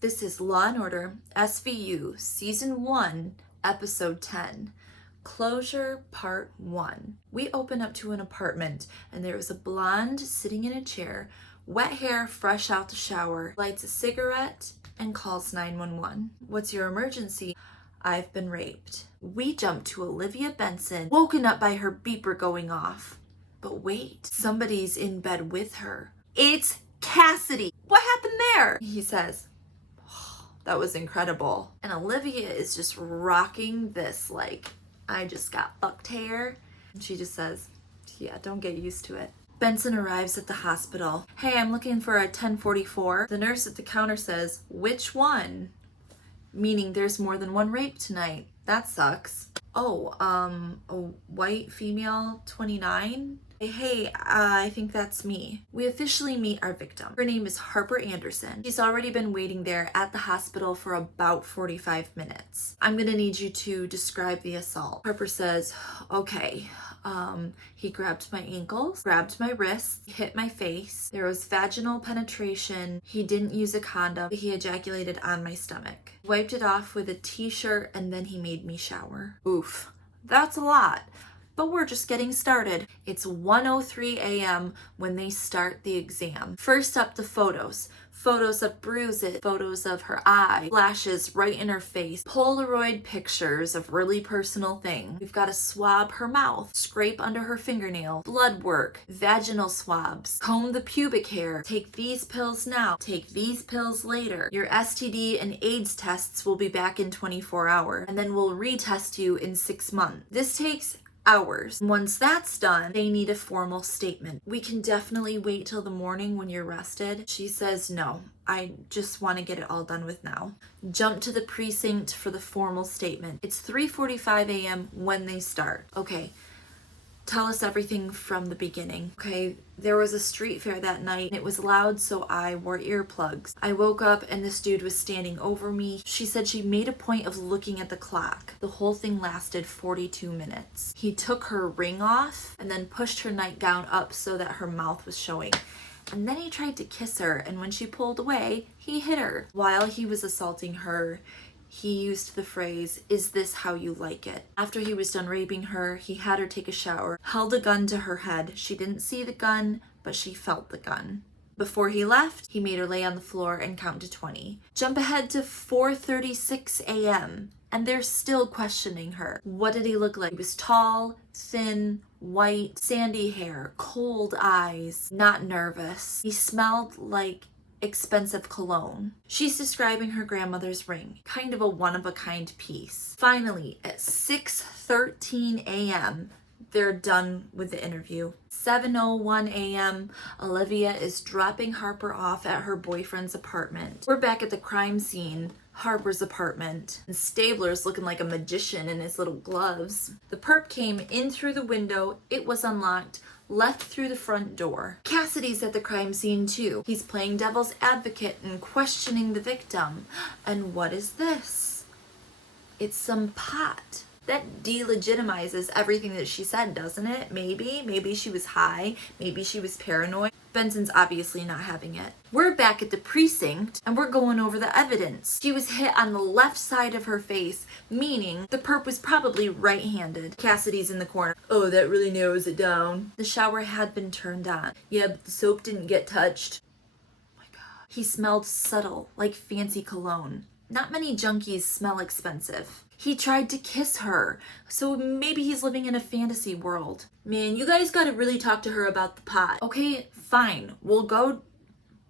This is Law and Order, SVU, Season 1, Episode 10, Closure Part 1. We open up to an apartment, and there is a blonde sitting in a chair, wet hair, fresh out the shower, lights a cigarette, and calls 911. What's your emergency? I've been raped. We jump to Olivia Benson, woken up by her beeper going off. But wait, somebody's in bed with her. It's Cassidy. What happened there? He says, that was incredible. And Olivia is just rocking this like, I just got fucked hair. And she just says, yeah, don't get used to it. Benson arrives at the hospital. Hey, I'm looking for a 1044. The nurse at the counter says, which one? Meaning there's more than one rape tonight. That sucks. Oh, a white female, 29? Hey, I think that's me. We officially meet our victim. Her name is Harper Anderson. She's already been waiting there at the hospital for about 45 minutes. I'm gonna need you to describe the assault. Harper says, okay. He grabbed my ankles, grabbed my wrists, hit my face. There was vaginal penetration. He didn't use a condom. He ejaculated on my stomach. Wiped it off with a t-shirt, and then he made me shower. Oof, that's a lot. But we're just getting started. It's 1:03 a.m. when they start the exam. First up, the photos. Photos of bruises, photos of her eye, flashes right in her face, Polaroid pictures of really personal things. We've got to swab her mouth, scrape under her fingernail, blood work, vaginal swabs, comb the pubic hair, take these pills now, take these pills later. Your STD and AIDS tests will be back in 24 hours, and then we'll retest you in 6 months. This takes hours. Once that's done, they need a formal statement. We can definitely wait till the morning when you're rested. She says, no, I just want to get it all done with now. Jump to the precinct for the formal statement. It's 3:45 a.m. when they start. Okay, tell us everything from the beginning. Okay, there was a street fair that night. It was loud, so I wore earplugs. I woke up and this dude was standing over me. She said she made a point of looking at the clock. The whole thing lasted 42 minutes. He took her ring off and then pushed her nightgown up so that her mouth was showing. And then he tried to kiss her, and when she pulled away, he hit her. While he was assaulting her, he used the phrase, is this how you like it? After he was done raping her, he had her take a shower, held a gun to her head. She didn't see the gun, but she felt the gun. Before he left, he made her lay on the floor and count to 20. Jump ahead to 4:36 a.m. and they're still questioning her. What did he look like? He was tall, thin, white, sandy hair, cold eyes, not nervous. He smelled like expensive cologne. She's describing her grandmother's ring, kind of a one-of-a-kind piece. Finally, at 6:13 a.m., they're done with the interview. 7:01 a.m., Olivia is dropping Harper off at her boyfriend's apartment. We're back at the crime scene, Harper's apartment, and Stabler's looking like a magician in his little gloves. The perp came in through the window, it was unlocked, left through the front door. Cassidy's at the crime scene too. He's playing devil's advocate and questioning the victim. And what is this? It's some pot. That delegitimizes everything that she said, doesn't it? Maybe she was high, maybe she was paranoid. Benson's obviously not having it. We're back at the precinct and we're going over the evidence. She was hit on the left side of her face, meaning the perp was probably right-handed. Cassidy's in the corner. Oh, that really narrows it down. The shower had been turned on. Yeah, but the soap didn't get touched. Oh my God. He smelled subtle, like fancy cologne. Not many junkies smell expensive. He tried to kiss her, so maybe he's living in a fantasy world. Man, you guys gotta really talk to her about the pot. Okay, fine. We'll go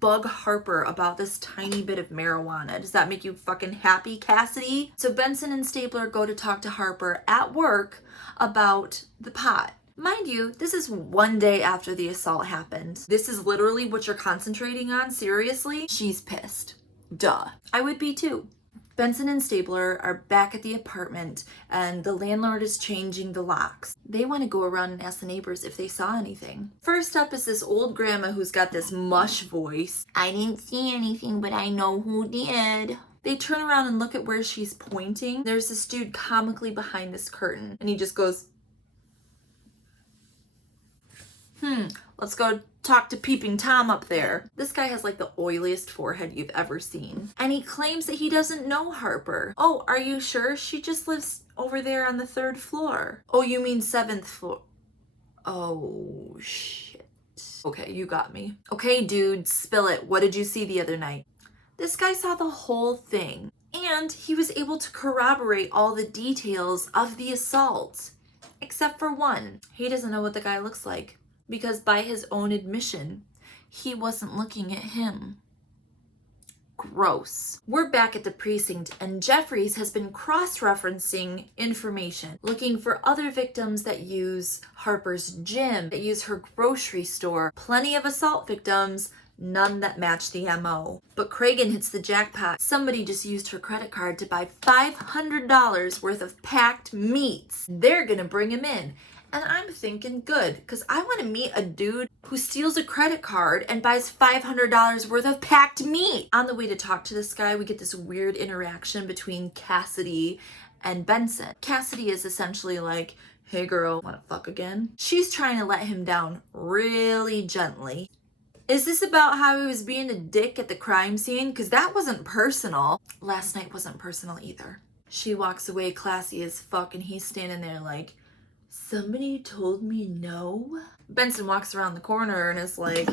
bug Harper about this tiny bit of marijuana. Does that make you fucking happy, Cassidy? So Benson and Stabler go to talk to Harper at work about the pot. Mind you, this is one day after the assault happened. This is literally what you're concentrating on? Seriously? She's pissed. Duh. I would be too. Benson and Stabler are back at the apartment and the landlord is changing the locks. They want to go around and ask the neighbors if they saw anything. First up is this old grandma who's got this mush voice. I didn't see anything, but I know who did. They turn around and look at where she's pointing. There's this dude comically behind this curtain and he just goes, Let's go talk to Peeping Tom up there. This guy has like the oiliest forehead you've ever seen. And he claims that he doesn't know Harper. Oh, are you sure? She just lives over there on the 3rd floor. Oh, you mean 7th floor? Oh, shit. Okay, you got me. Okay, dude, spill it. What did you see the other night? This guy saw the whole thing. And he was able to corroborate all the details of the assault. Except for one. He doesn't know what the guy looks like. Because by his own admission, he wasn't looking at him. Gross. We're back at the precinct and Jeffries has been cross-referencing information, looking for other victims that use Harper's gym, that use her grocery store. Plenty of assault victims, none that match the MO. But Cragen hits the jackpot. Somebody just used her credit card to buy $500 worth of packed meats. They're gonna bring him in. And I'm thinking good, because I want to meet a dude who steals a credit card and buys $500 worth of packed meat. On the way to talk to this guy, we get this weird interaction between Cassidy and Benson. Cassidy is essentially like, hey girl, wanna fuck again? She's trying to let him down really gently. Is this about how he was being a dick at the crime scene? Because that wasn't personal. Last night wasn't personal either. She walks away classy as fuck and he's standing there like, somebody told me no? Benson walks around the corner and is like,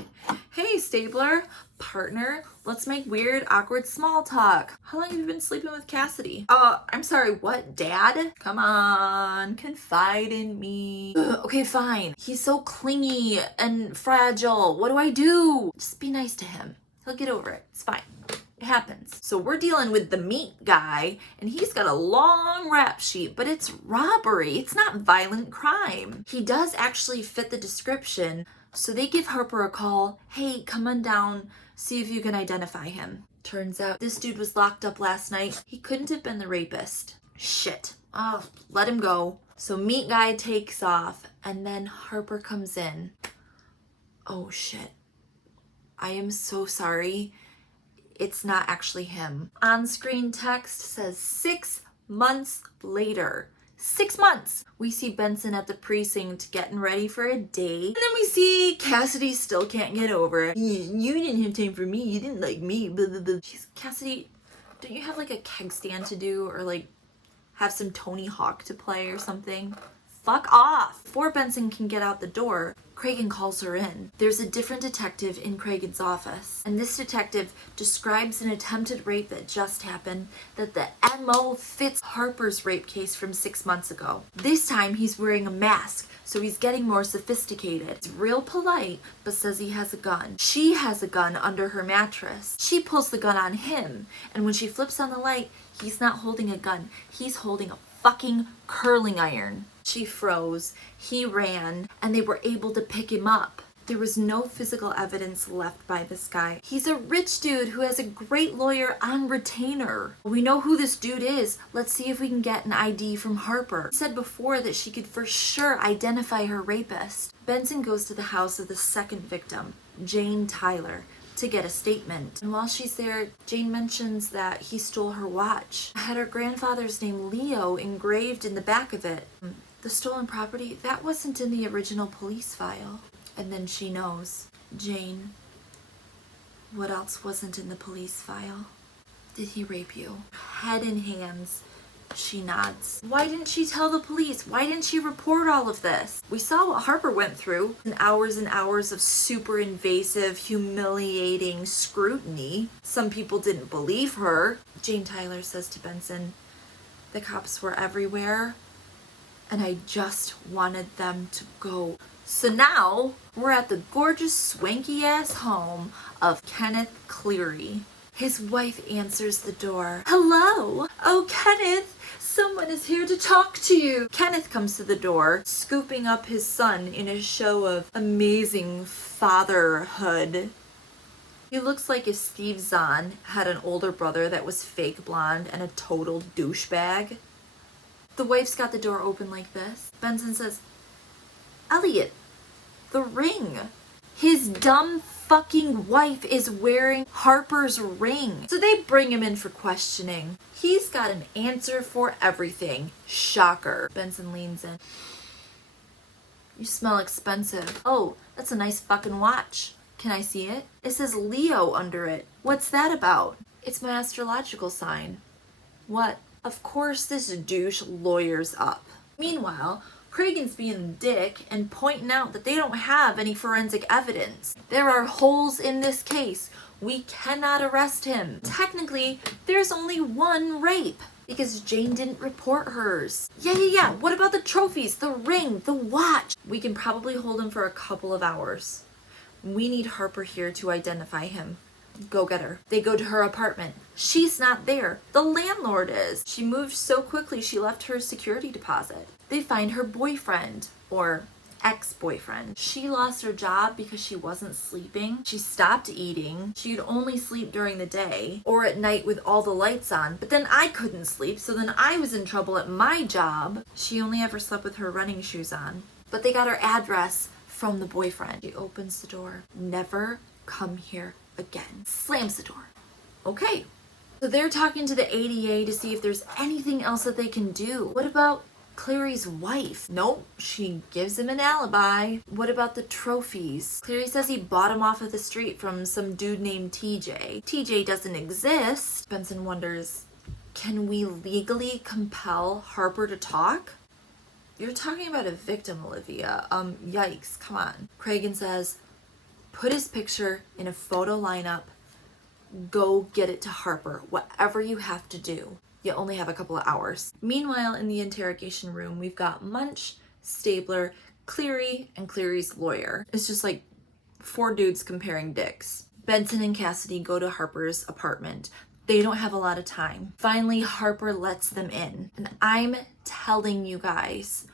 hey, Stabler, partner, let's make weird, awkward small talk. How long have you been sleeping with Cassidy? I'm sorry, what, Dad? Come on, confide in me. Okay, fine. He's so clingy and fragile. What do I do? Just be nice to him. He'll get over it. It's fine. It happens. So we're dealing with the meat guy and he's got a long rap sheet, but it's robbery. It's not violent crime. He does actually fit the description. So they give Harper a call. Hey, come on down, see if you can identify him. Turns out this dude was locked up last night. He couldn't have been the rapist. Shit. Oh, let him go. So meat guy takes off and then Harper comes in. Oh shit. I am so sorry. It's not actually him. On-screen text says 6 months later. 6 months! We see Benson at the precinct getting ready for a date. And then we see Cassidy still can't get over it. You didn't have time for me. You didn't like me. Blah, blah, blah. Jeez, Cassidy, don't you have like a keg stand to do or like have some Tony Hawk to play or something? Fuck off! Before Benson can get out the door, Cragen calls her in. There's a different detective in Cragen's office, and this detective describes an attempted rape that just happened, that the MO fits Harper's rape case from 6 months ago. This time he's wearing a mask, so he's getting more sophisticated. It's real polite, but says he has a gun. She has a gun under her mattress. She pulls the gun on him, and when she flips on the light, he's not holding a gun. He's holding a fucking curling iron. She froze, he ran, and they were able to pick him up. There was no physical evidence left by this guy. He's a rich dude who has a great lawyer on retainer. We know who this dude is. Let's see if we can get an ID from Harper. She said before that she could for sure identify her rapist. Benson goes to the house of the second victim, Jane Tyler, to get a statement. And while she's there, Jane mentions that he stole her watch. It had her grandfather's name Leo engraved in the back of it. The stolen property, that wasn't in the original police file. And then she knows. Jane, what else wasn't in the police file? Did he rape you? Head in hands, she nods. Why didn't she tell the police? Why didn't she report all of this? We saw what Harper went through. And hours of super invasive, humiliating scrutiny. Some people didn't believe her. Jane Tyler says to Benson, the cops were everywhere, and I just wanted them to go. So now we're at the gorgeous swanky ass home of Kenneth Cleary. His wife answers the door. Hello? Oh, Kenneth, someone is here to talk to you. Kenneth comes to the door, scooping up his son in a show of amazing fatherhood. He looks like if Steve Zahn had an older brother that was fake blonde and a total douchebag. The wife's got the door open like this. Benson says, Elliot, the ring. His dumb fucking wife is wearing Harper's ring. So they bring him in for questioning. He's got an answer for everything. Shocker. Benson leans in. You smell expensive. Oh, That's a nice fucking watch. Can I see it? It says Leo under it. What's that about? It's my astrological sign. What? Of course this douche lawyers up. Meanwhile, Cragen's being a dick and pointing out that they don't have any forensic evidence. There are holes in this case. We cannot arrest him. Technically, there's only one rape because Jane didn't report hers. Yeah. What about the trophies, the ring, the watch? We can probably hold him for a couple of hours. We need Harper here to identify him. Go get her. They go to her apartment. She's not there. The landlord is. She moved so quickly she left her security deposit. They find her boyfriend, or ex-boyfriend. She lost her job because she wasn't sleeping. She stopped eating. She'd only sleep during the day or at night with all the lights on. But then I couldn't sleep, so then I was in trouble at my job. She only ever slept with her running shoes on. But they got her address from the boyfriend. She opens the door. Never come here again. Slams the door. Okay. So they're talking to the ADA to see if there's anything else that they can do. What about Clary's wife? Nope, she gives him an alibi. What about the trophies? Clary says he bought them off of the street from some dude named TJ. TJ doesn't exist. Benson wonders, can we legally compel Harper to talk? You're talking about a victim, Olivia. Yikes, come on. Cragen says, put his picture in a photo lineup. Go get it to Harper, whatever you have to do. You only have a couple of hours. Meanwhile, in the interrogation room, we've got Munch, Stabler, Cleary, and Cleary's lawyer. It's just like 4 dudes comparing dicks. Benson and Cassidy go to Harper's apartment. They don't have a lot of time. Finally, Harper lets them in. And I'm telling you guys,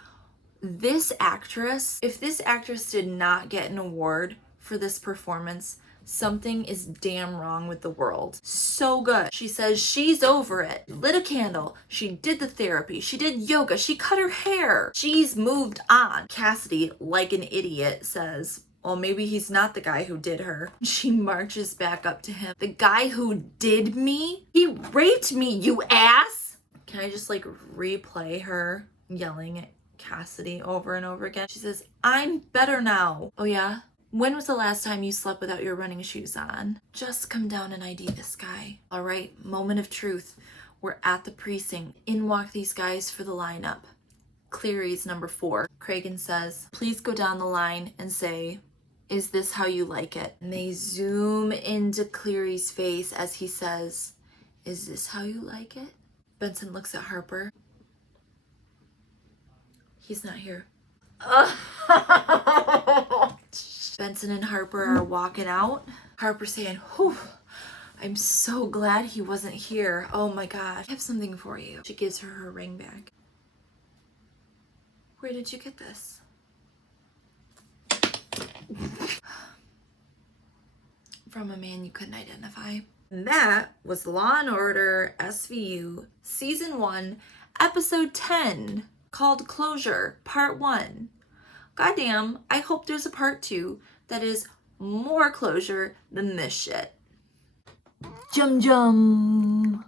this actress, if this actress did not get an award for this performance, something is damn wrong with the world. So good. She says she's over it. Lit a candle. She did the therapy. She did yoga. She cut her hair. She's moved on. Cassidy, like an idiot, says, well, maybe he's not the guy who did her. She marches back up to him. The guy who did me? He raped me, you ass! Can I just like replay her yelling at Cassidy over and over again? She says, I'm better now. Oh yeah? When was the last time you slept without your running shoes on? Just come down and ID this guy. All right, moment of truth. We're at the precinct. In walk these guys for the lineup. Cleary's number 4. Cragen says, please go down the line and say, is this how you like it? And they zoom into Cleary's face as he says, is this how you like it? Benson looks at Harper. He's not here. Benson and Harper are walking out. Harper saying, whew, I'm so glad he wasn't here. Oh my God, I have something for you. She gives her her ring back. Where did you get this? From a man you couldn't identify. And that was Law & Order SVU Season 1, Episode 10, called Closure, Part 1. Goddamn, I hope there's a part 2 that is more closure than this shit. Jum jum.